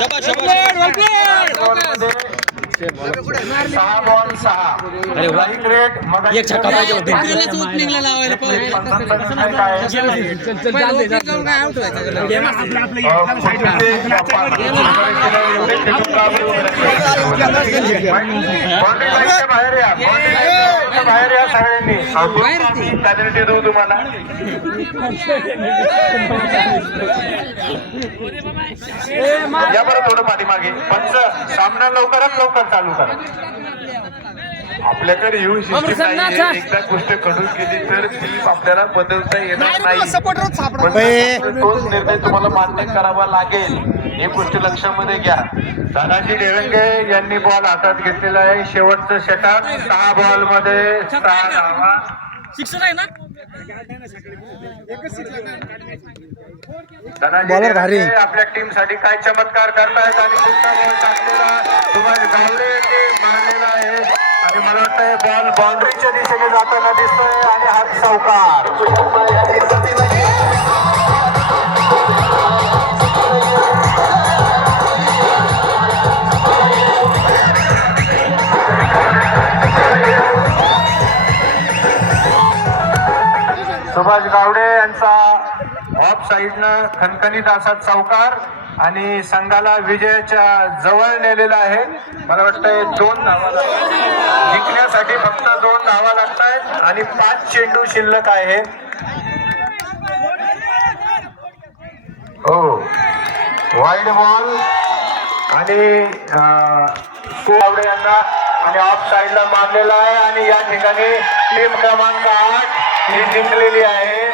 6 ball 6 right rate मग एक छक्का पाहिजे होते. बाहेर या सगळ्यांनी काहीतरी देऊ तुम्हाला. या बरं थोडं पाठीमागे. पंच सामना लवकरात लवकर चालू करा. आपल्याकडे येऊ शकते नाही. एकदा गोष्ट घडून गेली तर ती आपल्याला बदलता येणार नाही. तोच निर्णय तुम्हाला मान्य करावा लागेल. ही गोष्ट लक्षामध्ये घ्या. दादाजी डेरंगे यांनी बॉल हातात घेतलेला आहे. शेवटचं षटक 6 बॉल मध्ये 6 धावा. शिक्षण आहे ना दादाजी आपल्या टीम साठी काय चमत्कार करतायत आणि पुढचा बॉल टाकलेला सुभाष गावडे यांनी मारलेला आहे आणि मला वाटतंय बॉल बाउंड्रीच्या दिशेने जाताना दिसतोय आणि हात चौकार. सुभाष गावडे यांचा ऑफ साईडनं खणखणीत असा चौकार आणि संघाला विजयाच्या जवळ नेलेला आहे. मला वाटतंय 2 धावा जिंकण्यासाठी फक्त 2 धावा लागत आहेत आणि 5 चेंडू शिल्लक आहे. हो वाईड बॉल आणि गावडे यांना आणि ऑफ साईडला मारलेला आहे आणि या ठिकाणी टीम क्रमांक 8 ही जिंकलेली आहे.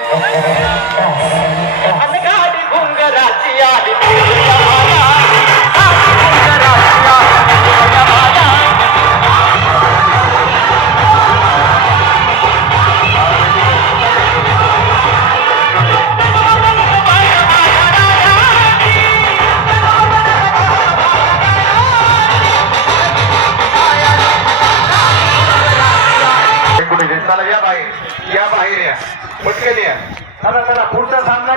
चला या बाहेर या पटकन या. चला चला पुढचा सामना